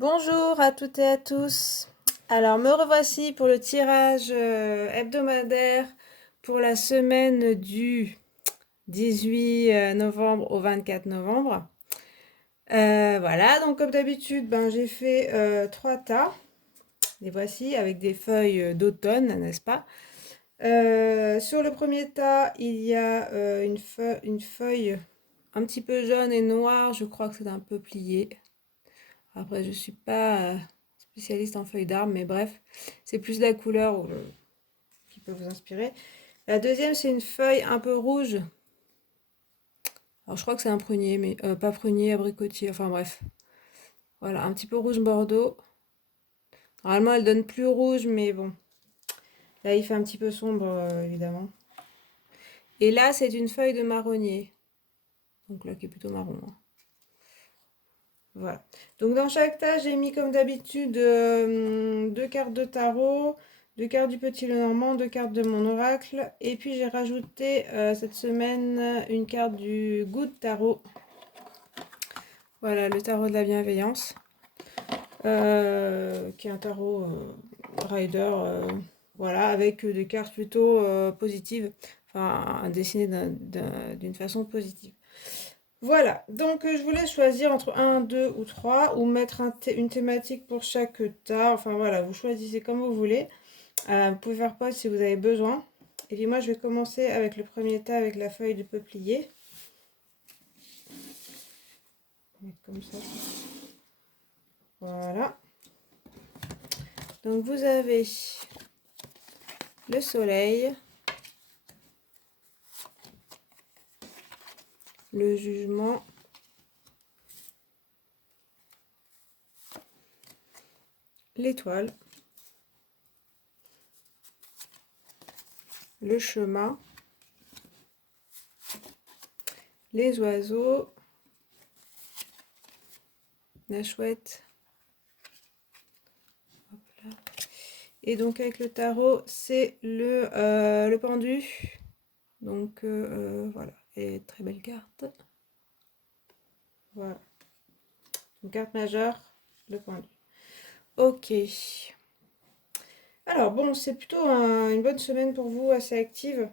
Bonjour à toutes et à tous. Alors, me revoici pour le tirage hebdomadaire pour la semaine du 18 novembre au 24 novembre. Voilà, donc comme d'habitude, j'ai fait 3 tas. Les voici avec des feuilles d'automne, n'est-ce pas? Sur le premier tas, il y a une feuille un petit peu jaune et noire. Je crois que c'est un peu plié. Après, je suis pas spécialiste en feuilles d'arbre, mais bref, c'est plus la couleur qui peut vous inspirer. La deuxième, c'est une feuille un peu rouge. Alors, je crois que c'est un prunier, mais pas prunier, abricotier, enfin bref. Voilà, un petit peu rouge bordeaux. Normalement, elle donne plus rouge, mais bon. Là, il fait un petit peu sombre, évidemment. Et là, c'est une feuille de marronnier. Donc là, qui est plutôt marron, hein. Voilà. Donc dans chaque tas, j'ai mis comme d'habitude 2 cartes de tarot, 2 cartes du Petit Lenormand, 2 cartes de mon oracle. Et puis j'ai rajouté cette semaine une carte du Good Tarot. Voilà, le tarot de la bienveillance. Qui est un tarot rider, voilà, avec des cartes plutôt positives. Enfin, dessinées d'une façon positive. Voilà, donc je vous laisse choisir entre un, 2 ou 3 ou mettre une thématique pour chaque tas. Enfin voilà, vous choisissez comme vous voulez. Vous pouvez faire pause si vous avez besoin. Et puis moi, je vais commencer avec le premier tas avec la feuille de peuplier. Mettre comme ça. Voilà. Donc vous avez le soleil, le jugement, l'étoile, le chemin, les oiseaux, la chouette. Hop là. Et donc avec le tarot, c'est le pendu. Donc voilà, et très belle carte. Voilà. Une carte majeure, le pendu. Ok. Alors bon, c'est plutôt une bonne semaine pour vous, assez active.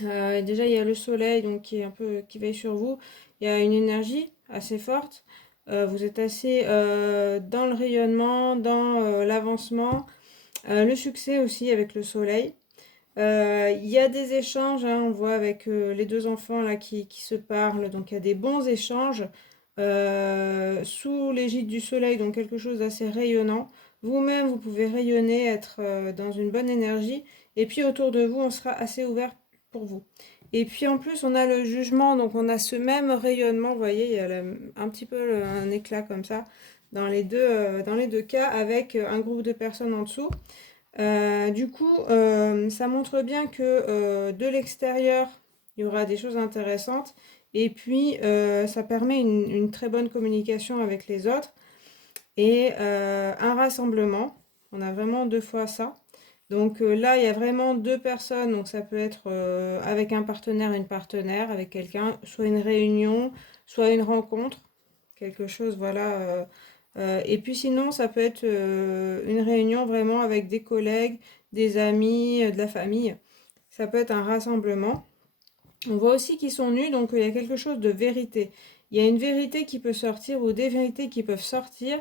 Déjà, il y a le soleil donc qui est un peu qui veille sur vous. Il y a une énergie assez forte. Vous êtes assez dans le rayonnement, dans l'avancement, le succès aussi avec le soleil. Il y a des échanges, hein, on voit avec les deux enfants là qui se parlent, donc il y a des bons échanges sous l'égide du soleil, donc quelque chose d'assez rayonnant. Vous-même, vous pouvez rayonner, être dans une bonne énergie, et puis autour de vous, on sera assez ouvert pour vous. Et puis en plus, on a le jugement, donc on a ce même rayonnement, vous voyez, il y a un petit peu un éclat comme ça dans les deux cas, avec un groupe de personnes en dessous. Du coup, ça montre bien que de l'extérieur, il y aura des choses intéressantes. Et puis, ça permet une très bonne communication avec les autres. Et un rassemblement. On a vraiment 2 fois ça. Donc là, il y a vraiment 2 personnes. Donc ça peut être avec un partenaire, une partenaire, avec quelqu'un, soit une réunion, soit une rencontre. Quelque chose, voilà. Et puis sinon, ça peut être une réunion vraiment avec des collègues, des amis, de la famille. Ça peut être un rassemblement. On voit aussi qu'ils sont nus, donc il y a quelque chose de vérité. Il y a une vérité qui peut sortir ou des vérités qui peuvent sortir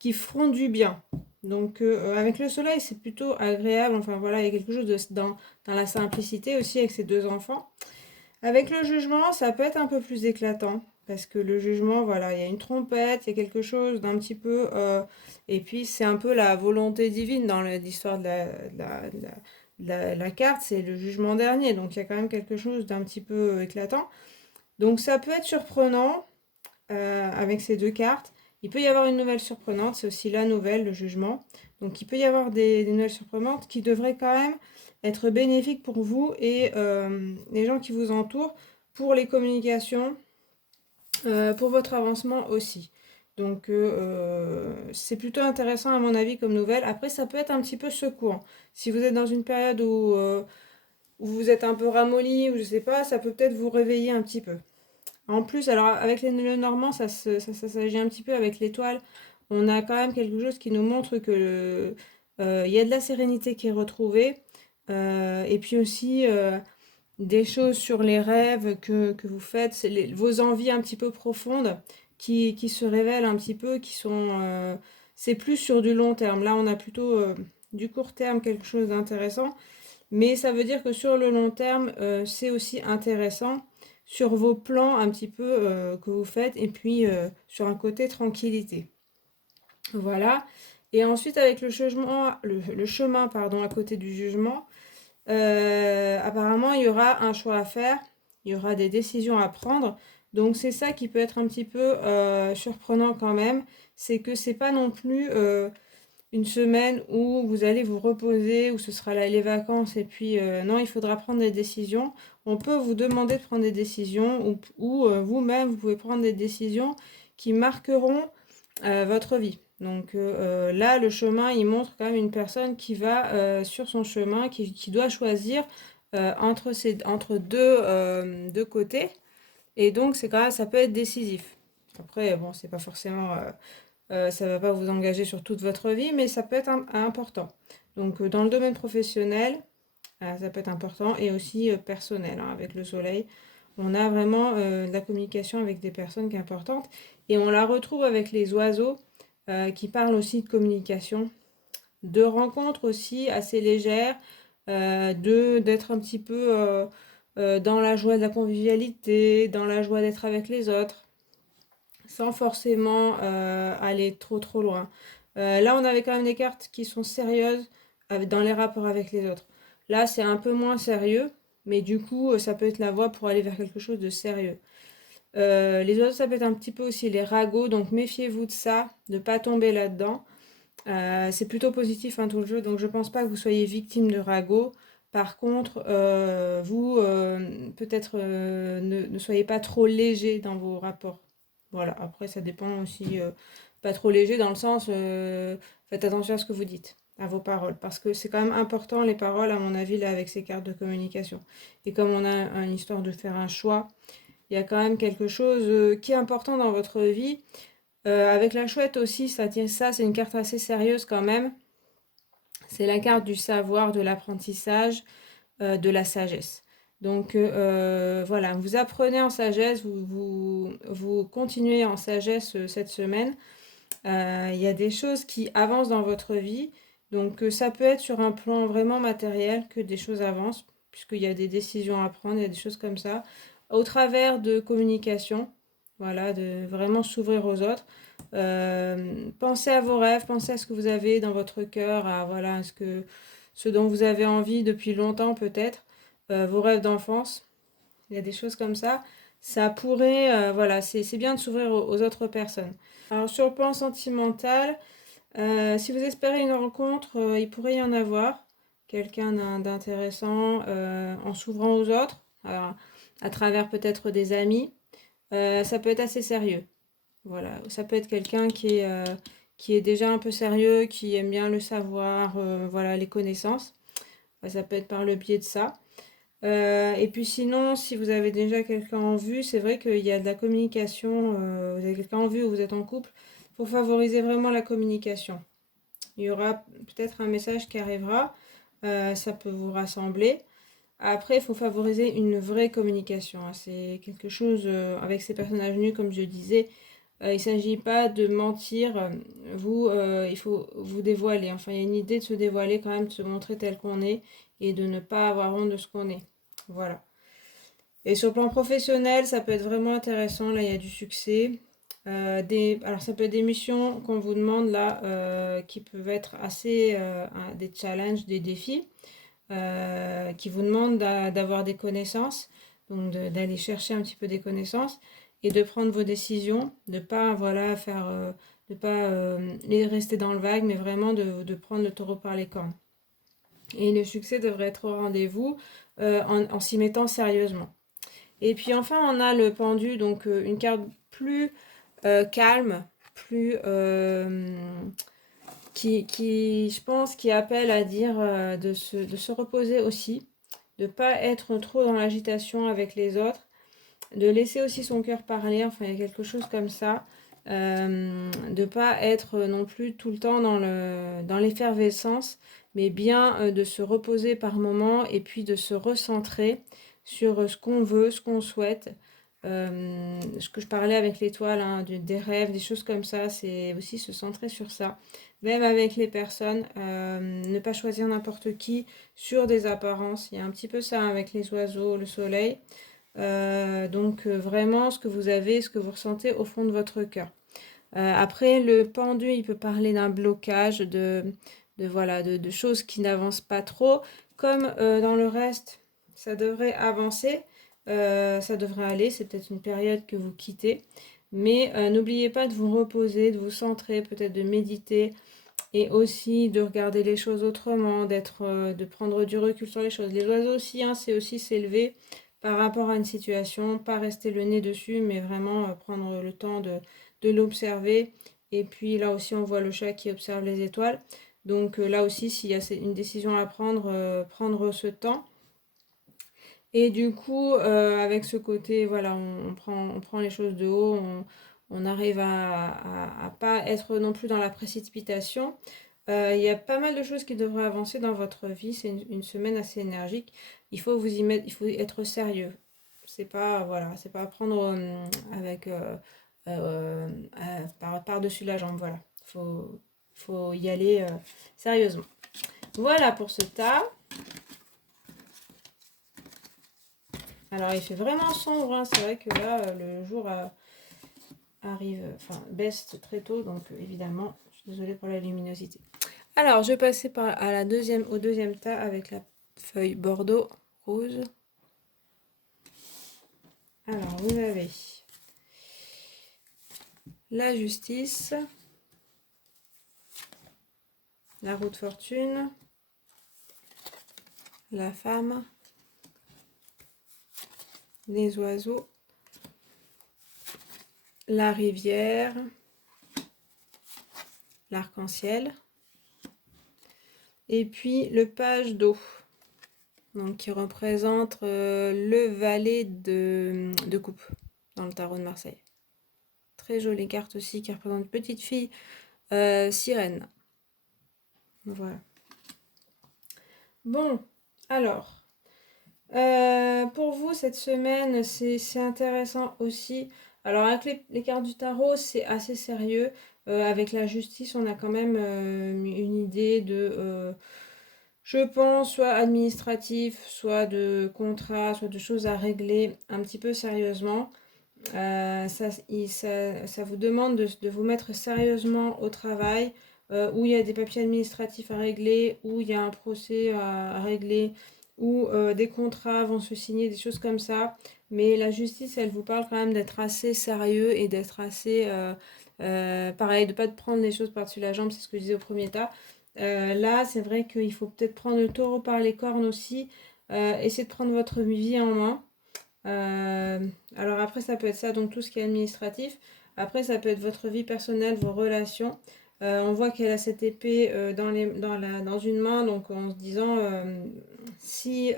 qui feront du bien. Donc avec le soleil, c'est plutôt agréable. Enfin voilà, il y a quelque chose dans la simplicité aussi avec ces deux enfants. Avec le jugement, ça peut être un peu plus éclatant. Parce que le jugement, voilà, il y a une trompette, il y a quelque chose d'un petit peu. Et puis, c'est un peu la volonté divine dans l'histoire de la carte, c'est le jugement dernier. Donc, il y a quand même quelque chose d'un petit peu éclatant. Donc, ça peut être surprenant avec ces 2 cartes. Il peut y avoir une nouvelle surprenante, c'est aussi la nouvelle, le jugement. Donc, il peut y avoir des nouvelles surprenantes qui devraient quand même être bénéfiques pour vous et les gens qui vous entourent, pour les communications, pour votre avancement aussi. Donc c'est plutôt intéressant à mon avis comme nouvelle. Après, ça peut être un petit peu secouant. Si vous êtes dans une période où vous êtes un peu ramolli ou je sais pas, ça peut peut-être vous réveiller un petit peu. En plus, alors avec les Normands, ça s'agit un petit peu avec l'étoile. on a quand même quelque chose qui nous montre que il y a de la sérénité qui est retrouvée. Et puis aussi des choses sur les rêves que vous faites, vos envies un petit peu profondes qui se révèlent un petit peu, qui sont... c'est plus sur du long terme. Là, on a plutôt du court terme quelque chose d'intéressant. Mais ça veut dire que sur le long terme, c'est aussi intéressant sur vos plans un petit peu que vous faites et puis sur un côté tranquillité. Voilà. Et ensuite, avec le chemin pardon, à côté du jugement, apparemment, il y aura un choix à faire, il y aura des décisions à prendre. Donc, c'est ça qui peut être un petit peu surprenant quand même. C'est que c'est pas non plus une semaine où vous allez vous reposer, où ce sera là les vacances, et puis non, il faudra prendre des décisions. On peut vous demander de prendre des décisions, ou vous-même, vous pouvez prendre des décisions qui marqueront votre vie. Donc là, le chemin, il montre quand même une personne qui va sur son chemin, qui doit choisir entre deux côtés. Et donc, c'est quand même, ça peut être décisif. Après, bon, c'est pas forcément ça ne va pas vous engager sur toute votre vie, mais ça peut être important. Donc, dans le domaine professionnel, ça peut être important et aussi personnel, hein, avec le soleil. On a vraiment de la communication avec des personnes qui est importante et on la retrouve avec les oiseaux qui parlent aussi de communication, de rencontres aussi assez légères, d'être un petit peu dans la joie de la convivialité, dans la joie d'être avec les autres sans forcément aller trop loin. Là, on avait quand même des cartes qui sont sérieuses dans les rapports avec les autres. Là, c'est un peu moins sérieux, mais du coup, ça peut être la voie pour aller vers quelque chose de sérieux. Les oiseaux, ça peut être un petit peu aussi les ragots, donc méfiez-vous de ça, de ne pas tomber là-dedans. C'est plutôt positif hein, tout le jeu, donc je pense pas que vous soyez victime de ragots. Par contre, vous, peut-être ne soyez pas trop léger dans vos rapports. Voilà, après ça dépend aussi, pas trop léger dans le sens, faites attention à ce que vous dites, à vos paroles, parce que c'est quand même important les paroles, à mon avis, là, avec ces cartes de communication. Et comme on a une histoire de faire un choix, il y a quand même quelque chose qui est important dans votre vie. Avec la chouette aussi, ça tient ça, c'est une carte assez sérieuse quand même. C'est la carte du savoir, de l'apprentissage, de la sagesse. Donc voilà, vous apprenez en sagesse, vous continuez en sagesse cette semaine. Il y a des choses qui avancent dans votre vie. Donc ça peut être sur un plan vraiment matériel que des choses avancent, puisqu'il y a des décisions à prendre, il y a des choses comme ça. Au travers de communication, voilà, de vraiment s'ouvrir aux autres. Pensez à vos rêves, pensez à ce que vous avez dans votre cœur, à voilà, ce dont vous avez envie depuis longtemps peut-être, vos rêves d'enfance. Il y a des choses comme ça. Ça pourrait, voilà, c'est bien de s'ouvrir aux autres personnes. Alors sur le plan sentimental, si vous espérez une rencontre, il pourrait y en avoir. Quelqu'un d'intéressant en s'ouvrant aux autres, à travers peut-être des amis. Ça peut être assez sérieux. Voilà, ça peut être quelqu'un qui est déjà un peu sérieux, qui aime bien le savoir, voilà, les connaissances. Ça peut être par le biais de ça. Et puis sinon, si vous avez déjà quelqu'un en vue, c'est vrai qu'il y a de la communication, vous avez quelqu'un en vue ou vous êtes en couple, pour favoriser vraiment la communication. Il y aura peut-être un message qui arrivera, ça peut vous rassembler. Après, il faut favoriser une vraie communication, hein. C'est quelque chose avec ces personnages nus, comme je disais. Il ne s'agit pas de mentir. Il faut vous dévoiler. Enfin, il y a une idée de se dévoiler quand même, de se montrer tel qu'on est et de ne pas avoir honte de ce qu'on est. Voilà. Et sur le plan professionnel, ça peut être vraiment intéressant. Là, il y a du succès. Alors, ça peut être des missions qu'on vous demande là, qui peuvent être assez des challenges, des défis, qui vous demandent d'avoir des connaissances, donc d'aller chercher un petit peu des connaissances et de prendre vos décisions, de pas voilà faire, de pas les rester dans le vague, mais vraiment de prendre le taureau par les cornes. Et le succès devrait être au rendez-vous en s'y mettant sérieusement. Et puis enfin, on a le pendu, donc une carte plus calme, plus je pense, qui appelle à dire de se reposer aussi, de pas être trop dans l'agitation avec les autres, de laisser aussi son cœur parler. Enfin, il y a quelque chose comme ça. de pas être non plus tout le temps dans l'effervescence, mais bien de se reposer par moment et puis de se recentrer sur ce qu'on veut, ce qu'on souhaite. Ce que je parlais avec l'étoile, hein, des rêves, des choses comme ça, c'est aussi se centrer sur ça. Même avec les personnes, ne pas choisir n'importe qui sur des apparences. Il y a un petit peu ça avec les oiseaux, le soleil. Donc vraiment ce que vous avez, ce que vous ressentez au fond de votre cœur. Après, le pendu, il peut parler d'un blocage, voilà, de choses qui n'avancent pas trop. Comme dans le reste, ça devrait avancer, ça devrait aller. C'est peut-être une période que vous quittez. Mais n'oubliez pas de vous reposer, de vous centrer, peut-être de méditer et aussi de regarder les choses autrement, de prendre du recul sur les choses. Les oiseaux aussi, hein, c'est aussi s'élever par rapport à une situation, pas rester le nez dessus, mais vraiment prendre le temps de l'observer. Et puis là aussi, on voit le chat qui observe les étoiles. Donc là aussi, s'il y a une décision à prendre, prendre ce temps. Et du coup, avec ce côté, voilà, on prend les choses de haut, on arrive à pas être non plus dans la précipitation. Il y a pas mal de choses qui devraient avancer dans votre vie. C'est une semaine assez énergique. Il faut vous y mettre, il faut être sérieux. C'est pas, voilà, c'est pas prendre avec par-dessus la jambe. Voilà, faut y aller sérieusement. Voilà pour ce tas. Alors, il fait vraiment sombre, hein. C'est vrai que là, le jour arrive, enfin, baisse très tôt, donc évidemment, je suis désolée pour la luminosité. Alors, je vais passer au deuxième tas avec la feuille bordeaux rose. Alors, vous avez la justice, la roue de fortune, la femme, les oiseaux, la rivière, l'arc-en-ciel, et puis le page d'eau, donc qui représente le valet de coupe dans le tarot de Marseille. Très jolie carte aussi qui représente une petite fille sirène. Voilà. Bon, alors, pour vous, cette semaine, c'est intéressant aussi. Alors, avec les cartes du tarot, c'est assez sérieux. Avec la justice, on a quand même une idée je pense, soit administratif, soit de contrat, soit de choses à régler un petit peu sérieusement. Ça vous demande de vous mettre sérieusement au travail, où il y a des papiers administratifs à régler, où il y a un procès à régler, où des contrats vont se signer, des choses comme ça. Mais la justice, elle vous parle quand même d'être assez sérieux et d'être assez... pareil, de ne pas prendre les choses par-dessus la jambe, c'est ce que je disais au premier tas. Là, c'est vrai qu'il faut peut-être prendre le taureau par les cornes aussi, essayer de prendre votre vie en main. Alors après, ça peut être ça, donc tout ce qui est administratif. Après, ça peut être votre vie personnelle, vos relations. On voit qu'elle a cette épée dans une main, donc en se disant, si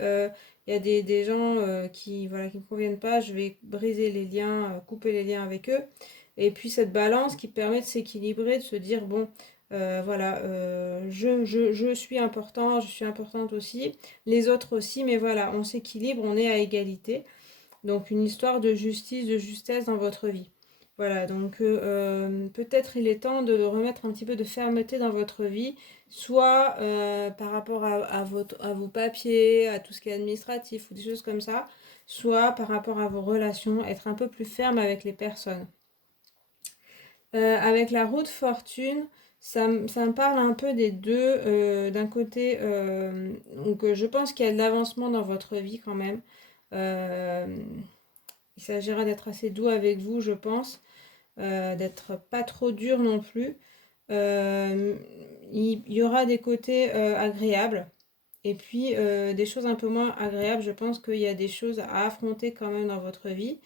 il y a des gens qui voilà, qui ne me conviennent pas, je vais briser les liens, couper les liens avec eux. Et puis cette balance qui permet de s'équilibrer, de se dire, bon, voilà, je suis important, je suis importante aussi, les autres aussi, mais voilà, on s'équilibre, on est à égalité. Donc une histoire de justice, de justesse dans votre vie. Voilà, donc peut-être il est temps de remettre un petit peu de fermeté dans votre vie, soit par rapport à vos papiers, à tout ce qui est administratif ou des choses comme ça, soit par rapport à vos relations, être un peu plus ferme avec les personnes. Avec la roue de fortune, ça me parle un peu des deux. D'un côté, donc je pense qu'il y a de l'avancement dans votre vie quand même. Euh, il s'agira d'être assez doux avec vous, je pense, d'être pas trop dur non plus. Euh, il y aura des côtés agréables et puis des choses un peu moins agréables. Je pense qu'il y a des choses à affronter quand même dans votre vie.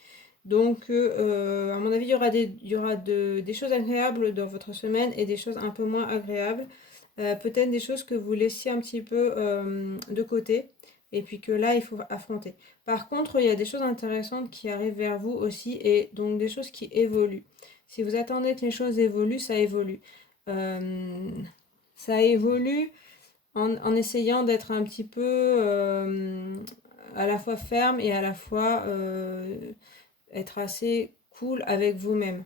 Donc, à mon avis, il y aura des choses agréables dans votre semaine et des choses un peu moins agréables. Peut-être des choses que vous laissiez un petit peu de côté et puis que là, il faut affronter. Par contre, il y a des choses intéressantes qui arrivent vers vous aussi et donc des choses qui évoluent. Si vous attendez que les choses évoluent, ça évolue. Ça évolue en essayant d'être un petit peu à la fois ferme et à la fois être assez cool avec vous-même.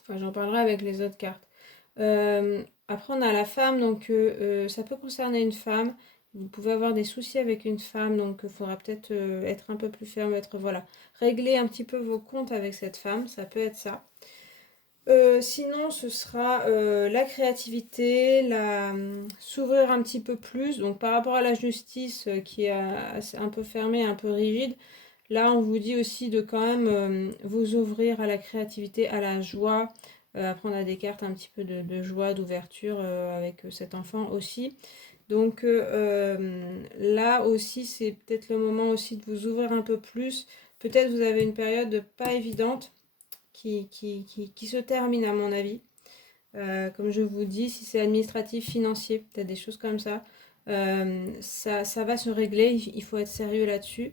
Enfin, j'en parlerai avec les autres cartes. Après, on a la femme, donc ça peut concerner une femme. Vous pouvez avoir des soucis avec une femme, donc il faudra peut-être être un peu plus ferme, voilà, régler un petit peu vos comptes avec cette femme, ça peut être ça. Sinon, ce sera la créativité, s'ouvrir un petit peu plus. Donc, par rapport à la justice qui est un peu fermée, un peu rigide, là, on vous dit aussi de quand même vous ouvrir à la créativité, à la joie. Après, on a des cartes un petit peu de joie, d'ouverture avec cet enfant aussi. Donc là aussi, c'est peut-être le moment aussi de vous ouvrir un peu plus. Peut-être vous avez une période pas évidente qui se termine à mon avis. Comme je vous dis, si c'est administratif, financier, peut-être des choses comme ça, ça va se régler, il faut être sérieux là-dessus.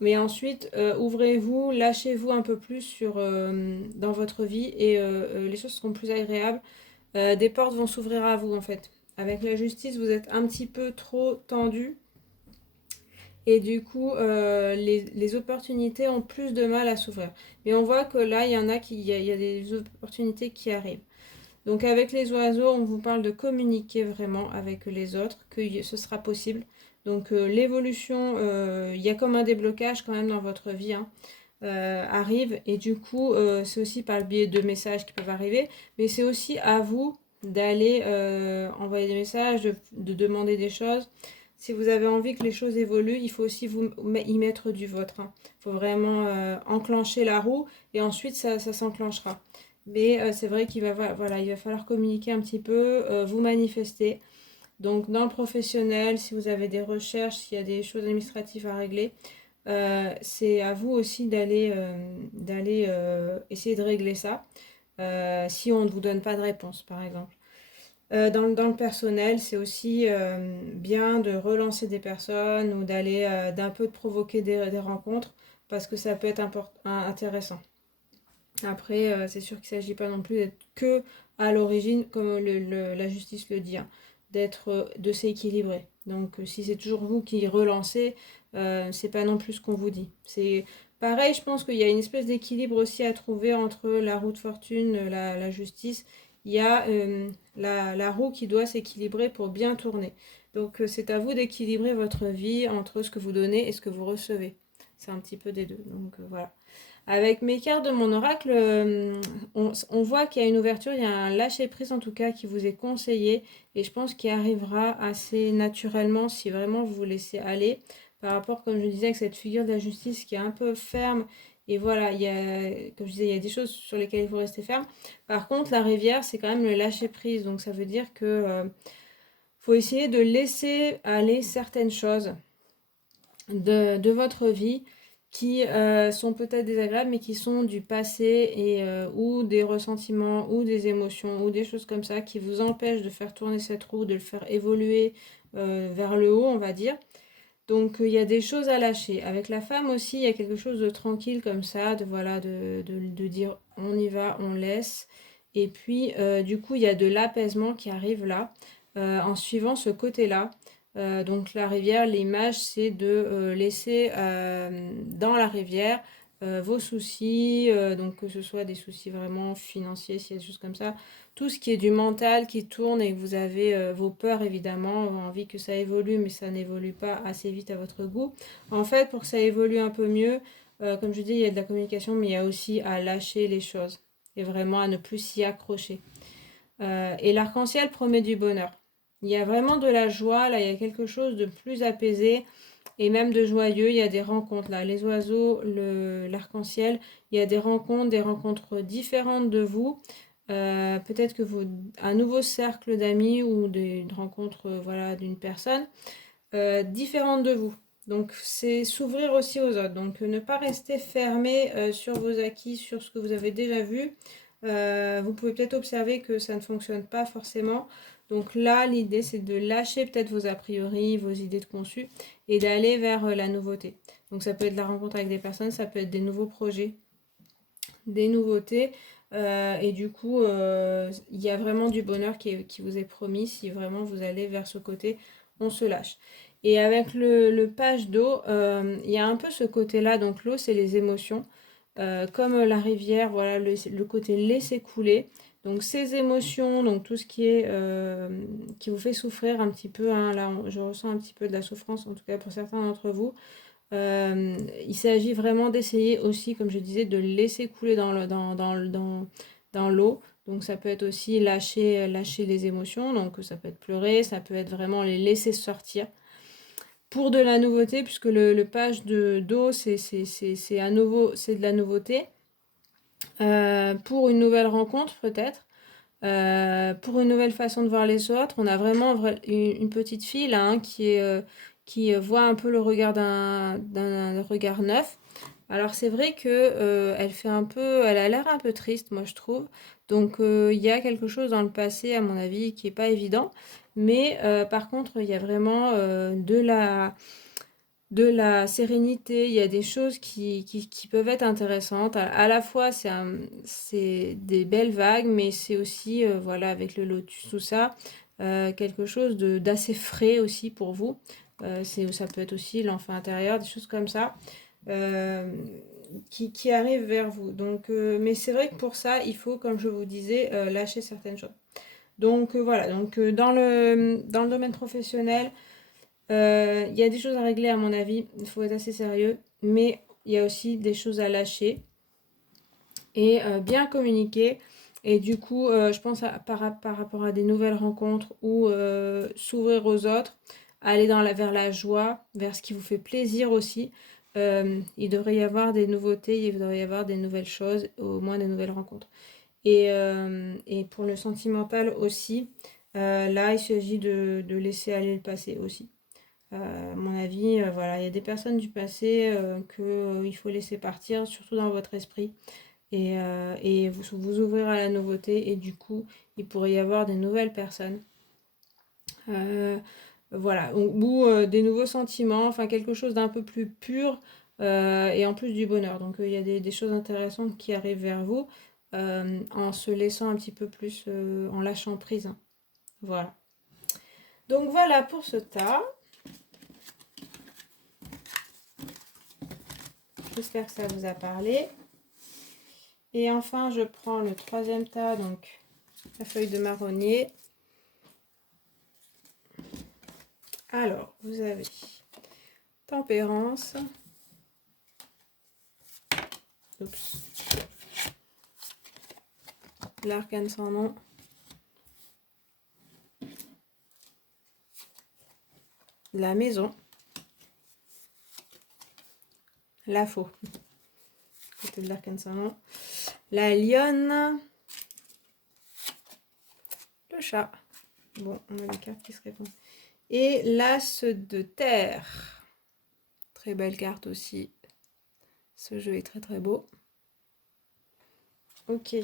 Mais ensuite, ouvrez-vous, lâchez-vous un peu plus dans votre vie et les choses seront plus agréables. Des portes vont s'ouvrir à vous en fait. Avec la justice, vous êtes un petit peu trop tendu et du coup, les opportunités ont plus de mal à s'ouvrir. Mais on voit que là, il y a des opportunités qui arrivent. Donc avec les oiseaux, on vous parle de communiquer vraiment avec les autres, que ce sera possible. Donc l'évolution, il y a comme un déblocage quand même dans votre vie, hein, arrive. Et du coup, c'est aussi par le biais de messages qui peuvent arriver. Mais c'est aussi à vous d'aller envoyer des messages, de demander des choses. Si vous avez envie que les choses évoluent, il faut aussi vous y mettre du vôtre. Il faut vraiment enclencher la roue et ensuite ça s'enclenchera. Mais c'est vrai voilà, il va falloir communiquer un petit peu, vous manifester. Donc dans le professionnel, si vous avez des recherches, s'il y a des choses administratives à régler, c'est à vous aussi d'aller essayer de régler ça. Si on ne vous donne pas de réponse, par exemple. Dans le personnel, c'est aussi bien de relancer des personnes ou d'aller d'un peu de provoquer des rencontres parce que ça peut être intéressant. Après, c'est sûr qu'il ne s'agit pas non plus d'être que à l'origine, comme la justice le dit, hein, de s'équilibrer. Donc, si c'est toujours vous qui relancez, c'est pas non plus ce qu'on vous dit. C'est pareil, je pense qu'il y a une espèce d'équilibre aussi à trouver entre la roue de fortune, la justice. Il y a la roue qui doit s'équilibrer pour bien tourner. Donc, c'est à vous d'équilibrer votre vie entre ce que vous donnez et ce que vous recevez. C'est un petit peu des deux. Donc, voilà. Avec mes cartes de mon oracle, on voit qu'il y a une ouverture, il y a un lâcher-prise en tout cas qui vous est conseillé et je pense qu'il arrivera assez naturellement si vraiment vous vous laissez aller par rapport, comme je disais, avec cette figure de la justice qui est un peu ferme et voilà, comme je disais, il y a des choses sur lesquelles il faut rester ferme. Par contre, la rivière, c'est quand même le lâcher-prise, donc ça veut dire que faut essayer de laisser aller certaines choses de votre vie qui sont peut-être désagréables, mais qui sont du passé et ou des ressentiments ou des émotions ou des choses comme ça qui vous empêchent de faire tourner cette roue, de le faire évoluer vers le haut, on va dire. Donc il y a des choses à lâcher. Avec la femme aussi, il y a quelque chose de tranquille comme ça, de dire on y va, on laisse. Et puis du coup, il y a de l'apaisement qui arrive là en suivant ce côté-là. Donc la rivière, l'image, c'est de laisser dans la rivière vos soucis, donc que ce soit des soucis vraiment financiers, s'il y a des choses comme ça, tout ce qui est du mental qui tourne et que vous avez vos peurs évidemment, envie que ça évolue, mais ça n'évolue pas assez vite à votre goût. En fait, pour que ça évolue un peu mieux, comme je dis, il y a de la communication, mais il y a aussi à lâcher les choses et vraiment à ne plus s'y accrocher. Et l'arc-en-ciel promet du bonheur. Il y a vraiment de la joie, là, il y a quelque chose de plus apaisé et même de joyeux. Il y a des rencontres, là, les oiseaux, l'arc-en-ciel, il y a des rencontres différentes de vous. Peut-être que un nouveau cercle d'amis ou une rencontre voilà, d'une personne différente de vous. Donc c'est s'ouvrir aussi aux autres. Donc ne pas rester fermé sur vos acquis, sur ce que vous avez déjà vu. Vous pouvez peut-être observer que ça ne fonctionne pas forcément. Donc là, l'idée, c'est de lâcher peut-être vos a priori, vos idées de conçu et d'aller vers la nouveauté. Donc ça peut être la rencontre avec des personnes, ça peut être des nouveaux projets, des nouveautés. Et du coup, il y a vraiment du bonheur qui vous est promis si vraiment vous allez vers ce côté, on se lâche. Et avec le page d'eau, il y a un peu ce côté-là, donc l'eau, c'est les émotions. Comme la rivière, voilà, le côté laisser couler. Donc ces émotions, donc tout ce qui vous fait souffrir un petit peu, hein, là je ressens un petit peu de la souffrance, en tout cas pour certains d'entre vous. Il s'agit vraiment d'essayer aussi, comme je disais, de le laisser couler dans l'eau. Donc ça peut être aussi lâcher les émotions, donc ça peut être pleurer, ça peut être vraiment les laisser sortir. Pour de la nouveauté, puisque le page d'eau, c'est à nouveau, c'est de la nouveauté. Pour une nouvelle rencontre peut-être. Pour une nouvelle façon de voir les autres, on a vraiment une petite fille là, hein, qui voit un peu le regard d'un regard neuf. Alors c'est vrai que elle a l'air un peu triste, moi je trouve. Donc il y a quelque chose dans le passé, à mon avis, qui est pas évident. Mais par contre, il y a vraiment de la sérénité, il y a des choses qui peuvent être intéressantes. À la fois, c'est des belles vagues, mais c'est aussi, voilà, avec le lotus, tout ça, quelque chose d'assez frais aussi pour vous. Ça peut être aussi l'enfant intérieur, des choses comme ça, euh, qui arrivent vers vous. Donc, mais c'est vrai que pour ça, il faut, comme je vous disais, lâcher certaines choses. Donc voilà, donc dans le domaine professionnel, il y a des choses à régler à mon avis, il faut être assez sérieux, mais il y a aussi des choses à lâcher et bien communiquer. Et du coup, je pense par rapport à des nouvelles rencontres ou s'ouvrir aux autres, aller vers la joie, vers ce qui vous fait plaisir aussi. Il devrait y avoir des nouveautés, il devrait y avoir des nouvelles choses, au moins des nouvelles rencontres. Et pour le sentimental aussi, là, il s'agit de laisser aller le passé aussi. À mon avis, voilà, il y a des personnes du passé que il faut laisser partir, surtout dans votre esprit, et vous ouvrir à la nouveauté, et du coup, il pourrait y avoir des nouvelles personnes. Euh, voilà, ou des nouveaux sentiments, enfin quelque chose d'un peu plus pur et en plus du bonheur. Donc il y a des choses intéressantes qui arrivent vers vous en se laissant un petit peu plus, en lâchant prise, hein. Voilà. Donc voilà pour ce tas. J'espère que ça vous a parlé. Et enfin, je prends le troisième tas, donc la feuille de marronnier. Alors, vous avez tempérance. Oups. L'arcane sans nom. La maison. La faux. Côté de l'arcane sans nom. La lionne. Le chat. Bon, on a les cartes qui se répondent. Et l'as de terre. Très belle carte aussi. Ce jeu est très très beau. Ok.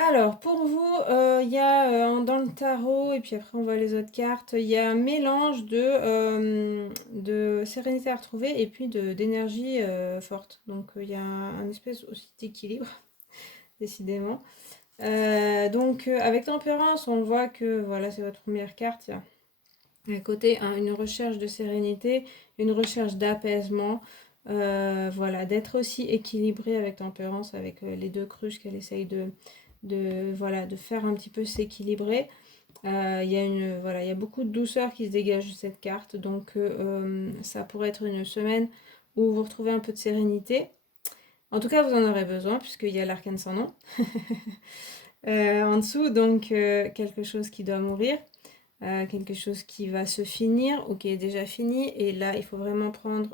Alors, pour vous, il y a dans le tarot, et puis après on voit les autres cartes, il y a un mélange de sérénité à retrouver et puis d'énergie forte. Donc, il y a un espèce aussi d'équilibre, décidément. Donc, avec tempérance, on voit que voilà, c'est votre première carte. Il y a à côté une recherche de sérénité, une recherche d'apaisement. Voilà, d'être aussi équilibré avec tempérance, avec les deux cruches qu'elle essaye voilà, de faire un petit peu s'équilibrer. Voilà, il y a beaucoup de douceur qui se dégage de cette carte, donc ça pourrait être une semaine où vous retrouvez un peu de sérénité. En tout cas, vous en aurez besoin puisqu'il y a l'arcane sans nom en dessous, donc quelque chose qui doit mourir, quelque chose qui va se finir ou qui est déjà fini. Et là, il faut vraiment prendre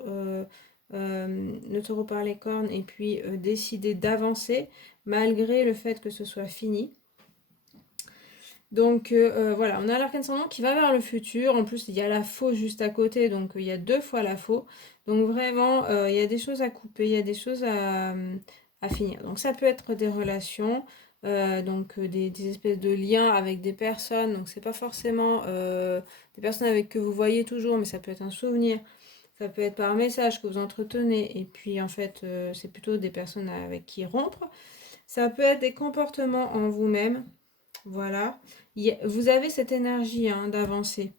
le taureau par les cornes et puis décider d'avancer malgré le fait que ce soit fini. Donc voilà, on a l'arcane sans nom qui va vers le futur. En plus, il y a la faux juste à côté, donc il y a deux fois la faux. Donc vraiment, il y a des choses à couper, il y a des choses à finir. Donc ça peut être des relations, donc des espèces de liens avec des personnes. Donc c'est pas forcément des personnes avec que vous voyez toujours, mais ça peut être un souvenir. ça peut être par message que vous entretenez, et puis en fait, c'est plutôt des personnes avec qui rompre. Ça peut être des comportements en vous-même, voilà. Vous avez cette énergie hein, d'avancer,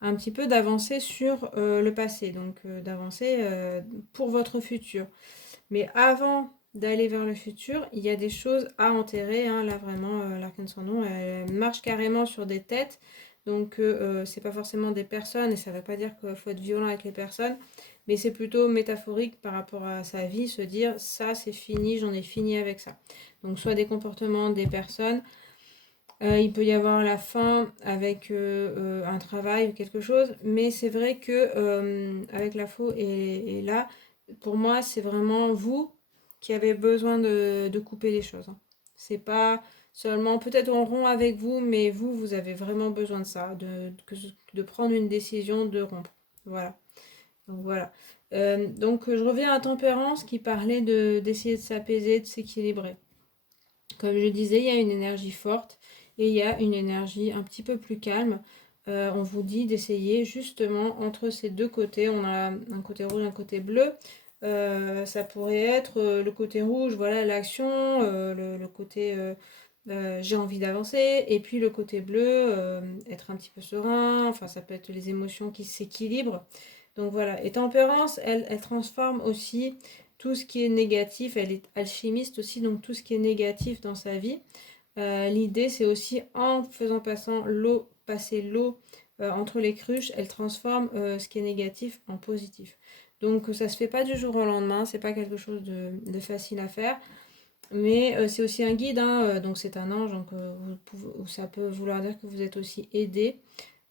un petit peu d'avancer sur le passé, donc d'avancer pour votre futur. Mais avant d'aller vers le futur, il y a des choses à enterrer. Hein. Là, vraiment, l'arcane sans nom, elle marche carrément sur des têtes. Donc, c'est pas forcément des personnes, et ça veut pas dire qu'il faut être violent avec les personnes, mais c'est plutôt métaphorique par rapport à sa vie, se dire ça, c'est fini, j'en ai fini avec ça. Donc, soit des comportements des personnes, il peut y avoir la fin avec un travail ou quelque chose, mais c'est vrai que avec la faux et là, pour moi, c'est vraiment vous qui avez besoin de couper les choses. Hein. C'est pas seulement, peut-être on rompt avec vous, mais vous avez vraiment besoin de ça, de prendre une décision de rompre. Voilà. Donc voilà. Donc je reviens à Tempérance qui parlait d'essayer de s'apaiser, de s'équilibrer. Comme je disais, il y a une énergie forte et il y a une énergie un petit peu plus calme. On vous dit d'essayer justement entre ces deux côtés. On a un côté rouge, un côté bleu. Ça pourrait être le côté rouge, voilà l'action, le côté j'ai envie d'avancer, et puis le côté bleu, être un petit peu serein, enfin ça peut être les émotions qui s'équilibrent. Donc voilà, et Tempérance, elle transforme aussi tout ce qui est négatif, elle est alchimiste aussi, donc tout ce qui est négatif dans sa vie. L'idée, c'est aussi en faisant passer l'eau entre les cruches, elle transforme ce qui est négatif en positif. Donc ça se fait pas du jour au lendemain, c'est pas quelque chose de facile à faire, mais c'est aussi un guide, hein, donc c'est un ange, donc ça peut vouloir dire que vous êtes aussi aidé,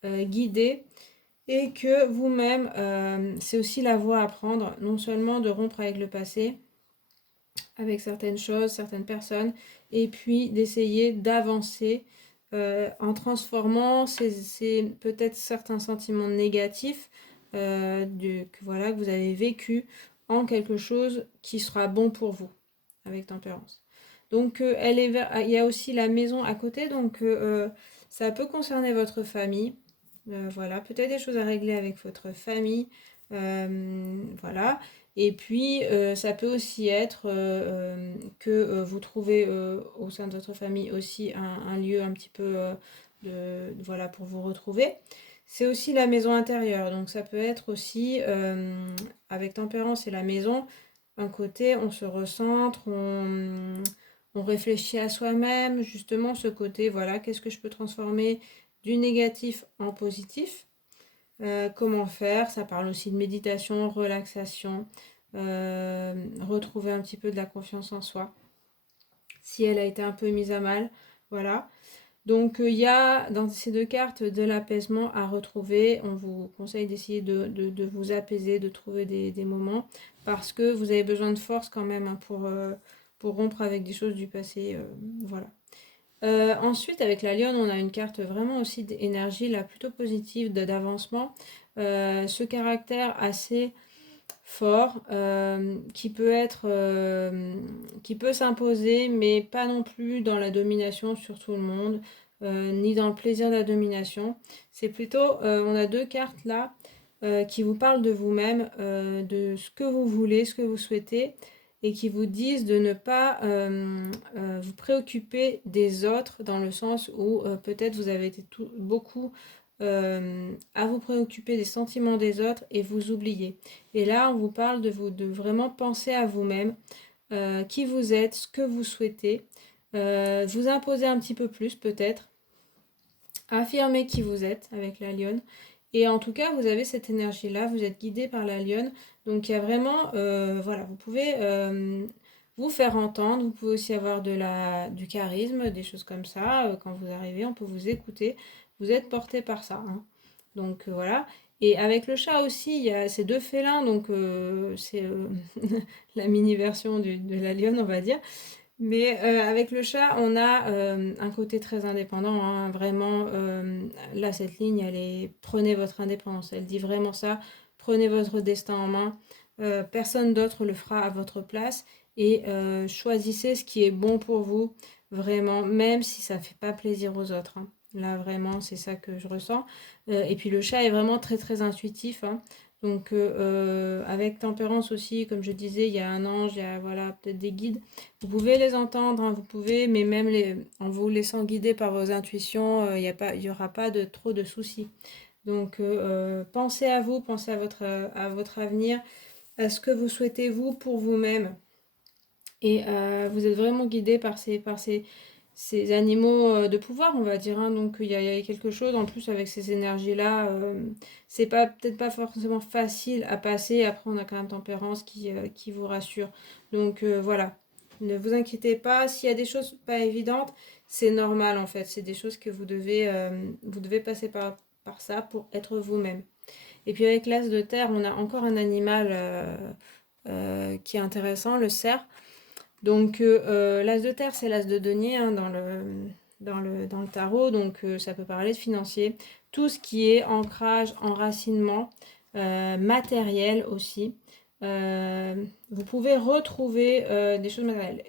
guidé, et que vous-même, c'est aussi la voie à prendre, non seulement de rompre avec le passé, avec certaines choses, certaines personnes, et puis d'essayer d'avancer en transformant peut-être certains sentiments négatifs voilà, que vous avez vécu en quelque chose qui sera bon pour vous, avec Tempérance. Donc il y a aussi la maison à côté, donc ça peut concerner votre famille. Voilà, peut-être des choses à régler avec votre famille. Voilà. Et puis, ça peut aussi être que vous trouvez au sein de votre famille aussi un lieu un petit peu voilà, pour vous retrouver. C'est aussi la maison intérieure. Donc, ça peut être aussi, avec Tempérance et la maison, un côté, on se recentre, on réfléchit à soi-même, justement, ce côté, voilà, qu'est-ce que je peux transformer du négatif en positif. Comment faire? Ça parle aussi de méditation, relaxation, retrouver un petit peu de la confiance en soi, si elle a été un peu mise à mal. Voilà. Donc il y a dans ces deux cartes de l'apaisement à retrouver. On vous conseille d'essayer de vous apaiser, de trouver des moments, parce que vous avez besoin de force quand même hein, pour rompre avec des choses du passé. Voilà. Ensuite, avec la lionne, on a une carte vraiment aussi d'énergie, là, plutôt positive, d'avancement. Ce caractère assez fort, qui peut s'imposer, mais pas non plus dans la domination sur tout le monde, ni dans le plaisir de la domination. C'est plutôt, on a deux cartes là, qui vous parlent de vous-même, de ce que vous voulez, ce que vous souhaitez, et qui vous disent de ne pas vous préoccuper des autres, dans le sens où peut-être vous avez été beaucoup à vous préoccuper des sentiments des autres et vous oubliez. Et là, on vous parle de vraiment penser à vous-même, qui vous êtes, ce que vous souhaitez, vous imposer un petit peu plus peut-être, affirmer qui vous êtes avec la lionne. Et en tout cas, vous avez cette énergie-là, vous êtes guidé par la lionne. Donc il y a vraiment, voilà, vous pouvez vous faire entendre, vous pouvez aussi avoir du charisme, des choses comme ça. Quand vous arrivez, on peut vous écouter. Vous êtes porté par ça. Hein. Donc voilà. Et avec le chat aussi, il y a ces deux félins, donc c'est la mini version de la lionne, on va dire. Mais avec le chat, on a un côté très indépendant, hein, vraiment. Là, cette ligne, elle est prenez votre indépendance. Elle dit vraiment ça. Prenez votre destin en main. Personne d'autre le fera à votre place. Et choisissez ce qui est bon pour vous, vraiment, même si ça ne fait pas plaisir aux autres. Hein. Là, vraiment, c'est ça que je ressens. Et puis, le chat est vraiment très, très intuitif. Hein. Donc avec tempérance aussi, comme je disais, il y a un ange, il y a voilà, peut-être des guides. Vous pouvez les entendre, hein, vous pouvez, mais même en vous laissant guider par vos intuitions, il y aura pas de trop de soucis. Donc pensez à vous, pensez à votre avenir, à ce que vous souhaitez vous pour vous-même. Et vous êtes vraiment guidé par ces animaux de pouvoir, on va dire, hein. Donc il y a quelque chose en plus avec ces énergies-là. C'est pas peut-être pas forcément facile à passer. Après, on a quand même tempérance qui vous rassure. Donc voilà, ne vous inquiétez pas. S'il y a des choses pas évidentes, c'est normal en fait. C'est des choses que vous devez passer par ça pour être vous-même. Et puis avec l'as de terre, on a encore un animal qui est intéressant, le cerf. Donc l'as de terre, c'est l'as de denier, hein, dans le tarot, donc ça peut parler de financier. Tout ce qui est ancrage, enracinement, matériel aussi. Vous pouvez retrouver des choses matérielles,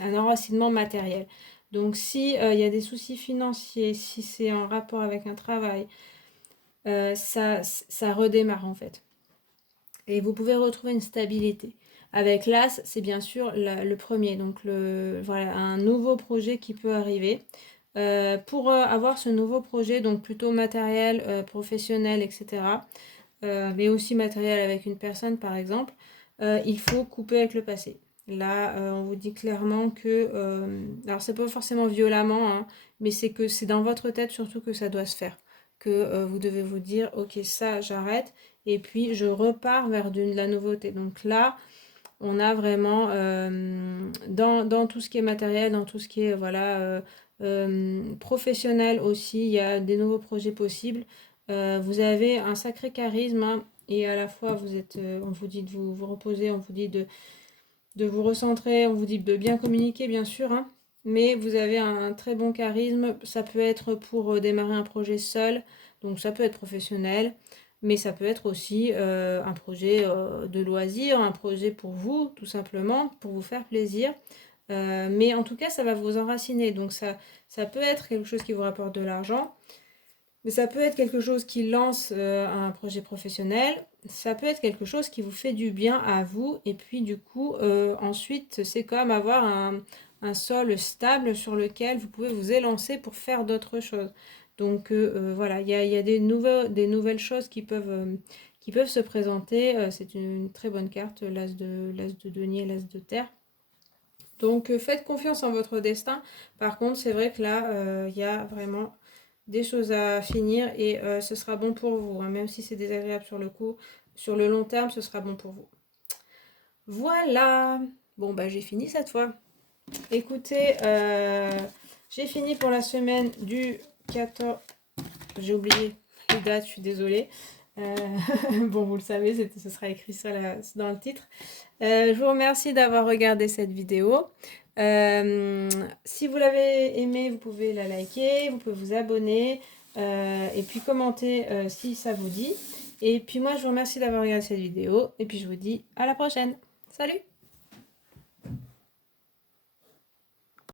un enracinement matériel. Donc si il y a des soucis financiers, si c'est en rapport avec un travail, ça redémarre en fait. Et vous pouvez retrouver une stabilité. Avec l'As, c'est bien sûr le premier, donc voilà, un nouveau projet qui peut arriver. Pour avoir ce nouveau projet, donc plutôt matériel, professionnel, etc., mais aussi matériel avec une personne par exemple, il faut couper avec le passé. Là, on vous dit clairement que, alors c'est pas forcément violemment, hein, mais c'est que c'est dans votre tête surtout que ça doit se faire. Que vous devez vous dire, ok, ça j'arrête, et puis je repars vers de la nouveauté. Donc là, on a vraiment dans tout ce qui est matériel, dans tout ce qui est voilà, professionnel aussi, il y a des nouveaux projets possibles. Vous avez un sacré charisme, hein, et à la fois vous êtes, on vous dit de vous reposer, on vous dit de vous recentrer, on vous dit de bien communiquer bien sûr, hein, mais vous avez un très bon charisme. Ça peut être pour démarrer un projet seul, donc ça peut être professionnel, mais ça peut être aussi un projet de loisir, un projet pour vous, tout simplement, pour vous faire plaisir. Mais en tout cas, ça va vous enraciner, donc ça peut être quelque chose qui vous rapporte de l'argent. Mais ça peut être quelque chose qui lance un projet professionnel, ça peut être quelque chose qui vous fait du bien à vous, et puis du coup, ensuite, c'est comme avoir un sol stable sur lequel vous pouvez vous élancer pour faire d'autres choses. Donc voilà, il y a des nouvelles choses qui peuvent se présenter. C'est une très bonne carte, l'as de denier, l'as de terre. Donc faites confiance en votre destin. Par contre, c'est vrai que là, il y a vraiment des choses à finir et ce sera bon pour vous, hein. Même si c'est désagréable sur le coup, sur le long terme, ce sera bon pour vous. Voilà. Bon, bah j'ai fini cette fois. Écoutez, j'ai fini pour la semaine du 14... J'ai oublié les dates, je suis désolée. Bon, vous le savez, ce sera écrit ça dans le titre. Je vous remercie d'avoir regardé cette vidéo. Si vous l'avez aimé, vous pouvez la liker, vous pouvez vous abonner et puis commenter si ça vous dit. Et puis moi, je vous remercie d'avoir regardé cette vidéo et puis je vous dis à la prochaine. Salut!